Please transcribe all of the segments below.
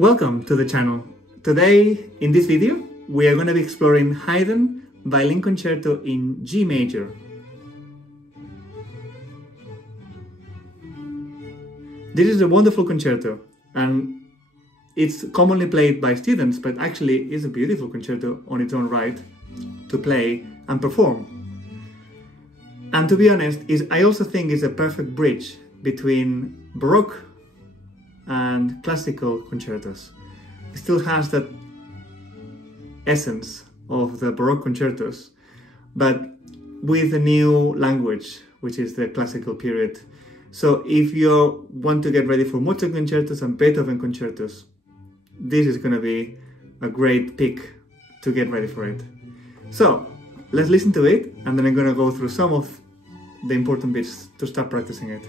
Welcome to the channel. Today, in this video, we are going to be exploring Haydn Violin Concerto in G major. This is a wonderful concerto, and it's commonly played by students, but actually is a beautiful concerto on its own right to play and perform. And to be honest, I also think it's a perfect bridge between Baroque and classical concertos. It still has that essence of the Baroque concertos, but with a new language, which is the classical period. So if you want to get ready for Mozart concertos and Beethoven concertos, this is going to be a great pick to get ready for it. So let's listen to it, and then I'm going to go through some of the important bits to start practicing it.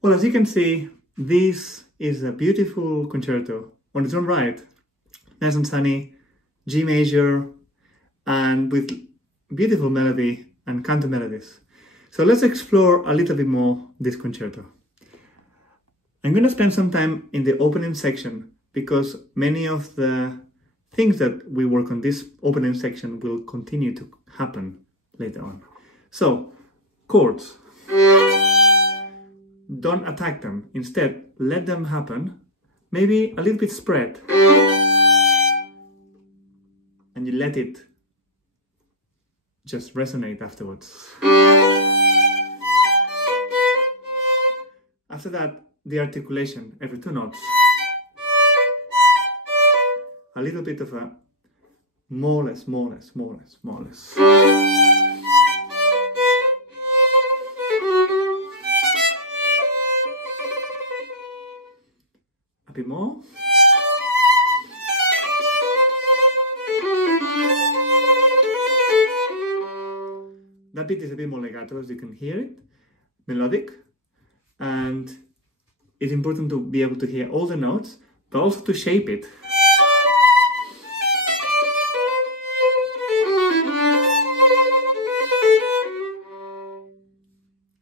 Well, as you can see, this is a beautiful concerto on its own right, nice and sunny, G major, and with beautiful melody and canto melodies. So let's explore a little bit more this concerto. I'm going to spend some time in the opening section because many of the things that we work on this opening section will continue to happen later on. So, chords. Don't attack them. Instead, let them happen. Maybe a little bit spread. And you let it just resonate afterwards. After that, the articulation, every 2 notes. A little bit of a more or less, more or less, more or less, more or less. A bit more. That bit is a bit more legato, as you can hear it, melodic, and it's important to be able to hear all the notes, but also to shape it.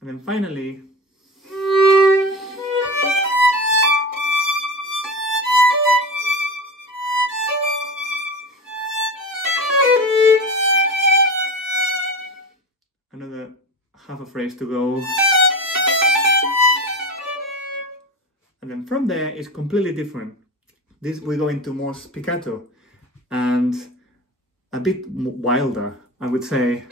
And then finally, another half a phrase to go. And then from there it's completely different. This we go into more spiccato and a bit wilder, I would say.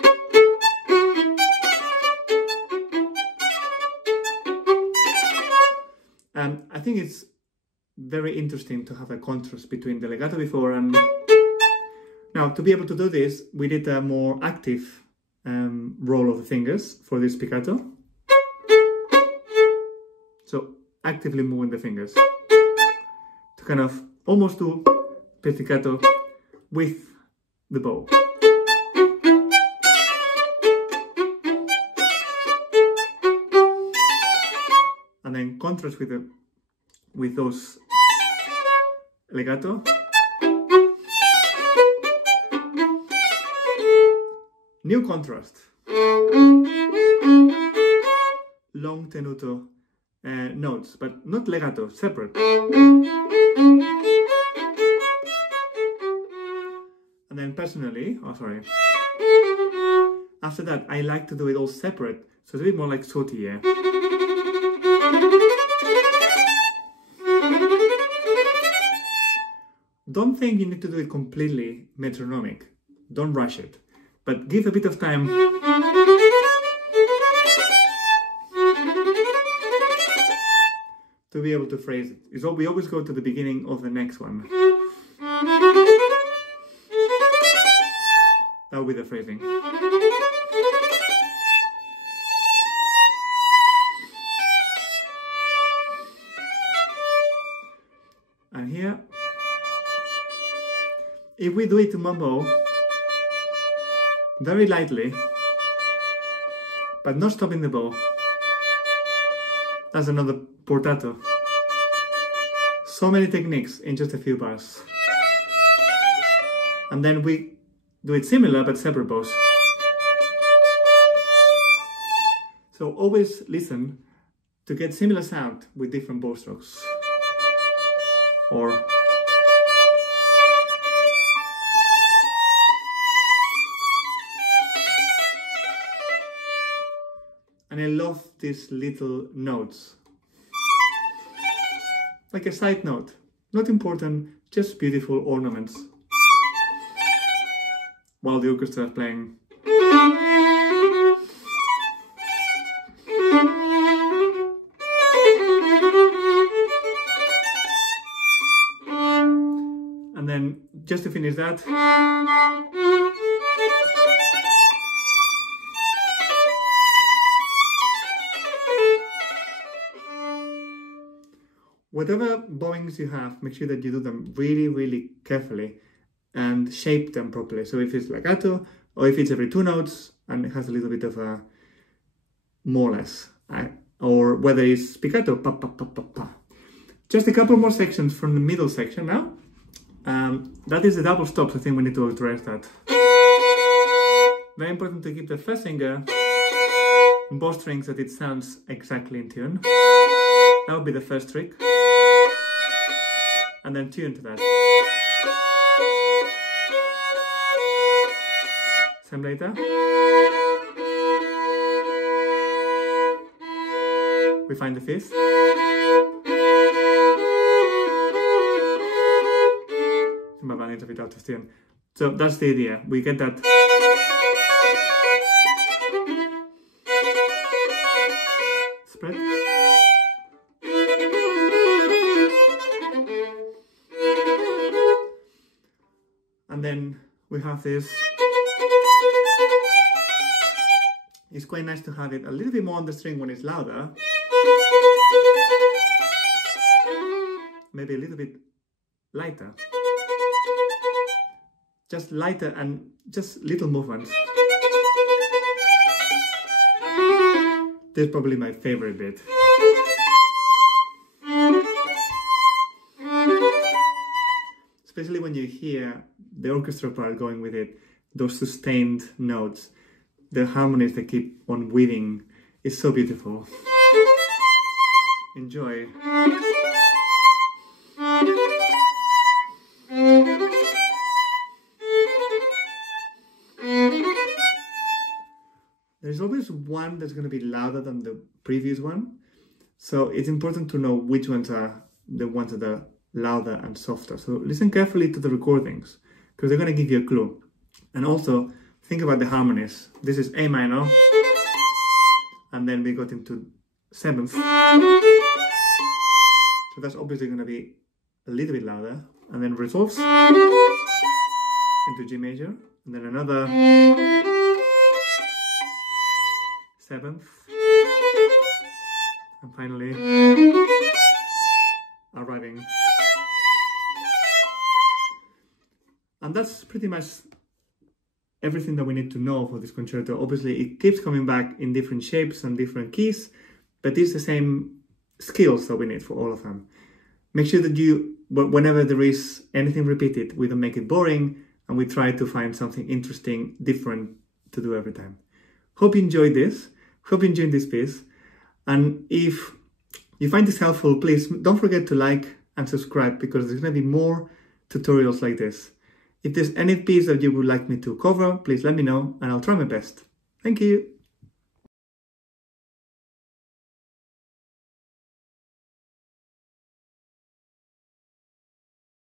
And I think it's very interesting to have a contrast between the legato before and now. To be able to do this, we did a more active roll of the fingers for this spiccato. So actively moving the fingers to kind of almost do pizzicato with the bow. And then contrast with those legato. New contrast. Long tenuto notes, but not legato, separate. And then personally, after that I like to do it all separate, so it's a bit more like sautille. Don't think you need to do it completely metronomic. Don't rush it, but give a bit of time to be able to phrase it. We always go to the beginning of the next one. That will be the phrasing. And here, if we do it to mambo, very lightly, but not stopping the bow. That's another portato. So many techniques in just a few bars. And then we do it similar but separate bows. So always listen to get similar sound with different bow strokes. Or and I love these little notes. Like a side note. Not important, just beautiful ornaments. While the orchestra is playing. And then, just to finish that, whatever bowings you have, make sure that you do them really, really carefully and shape them properly. So if it's legato, or if it's every 2 notes and it has a little bit of a more or less, or whether it's spiccato, pa, pa, pa, pa, pa. Just a couple more sections from the middle section now. That is the double stops. I think we need to address that. Very important to keep the first finger on both strings that it sounds exactly in tune. That would be the first trick. And then tune to that. Same later. We find the fifth. My band is a bit out of tune. So that's the idea. We get that. Spread. And then we have this. It's quite nice to have it a little bit more on the string when it's louder. Maybe a little bit lighter. Just lighter and just little movements. This is probably my favorite bit. Especially when you hear the orchestra part going with it, those sustained notes, the harmonies that keep on weaving, is so beautiful. Enjoy. There's always one that's going to be louder than the previous one, so it's important to know which ones are the ones that are louder and softer. So listen carefully to the recordings, because they're going to give you a clue. And also think about the harmonies. This is A minor, and then we got into 7th. So that's obviously going to be a little bit louder, and then resolves into G major, and then another 7th, and finally arriving. And that's pretty much everything that we need to know for this concerto. Obviously it keeps coming back in different shapes and different keys, but it's the same skills that we need for all of them. Make sure that you, whenever there is anything repeated, we don't make it boring, and we try to find something interesting, different to do every time. Hope you enjoyed this. Hope you enjoyed this piece. And if you find this helpful, please don't forget to like and subscribe, because there's going to be more tutorials like this. If there's any piece that you would like me to cover, please let me know and I'll try my best. Thank you.